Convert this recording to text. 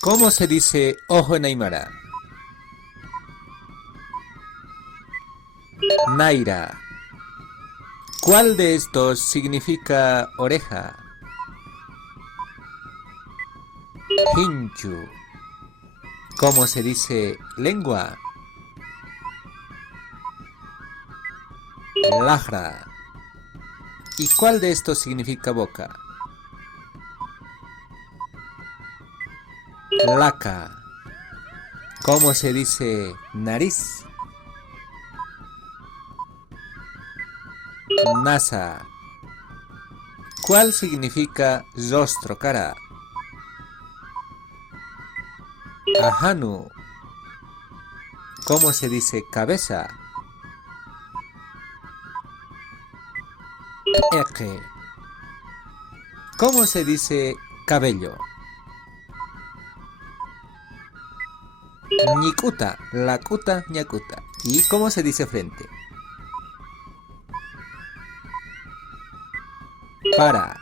¿Cómo se dice ojo en aymara? Naira. ¿Cuál de estos significa oreja? Hinchu. ¿Cómo se dice lengua? Lajra. ¿Y cuál de estos significa boca? Laca. ¿Cómo se dice nariz? Nasa. ¿Cuál significa rostro, cara? Ahanu. ¿Cómo se dice cabeza? Eje. ¿Cómo se dice cabello? Ñicuta, lacuta, ñacuta. ¿Y cómo se dice frente? Para.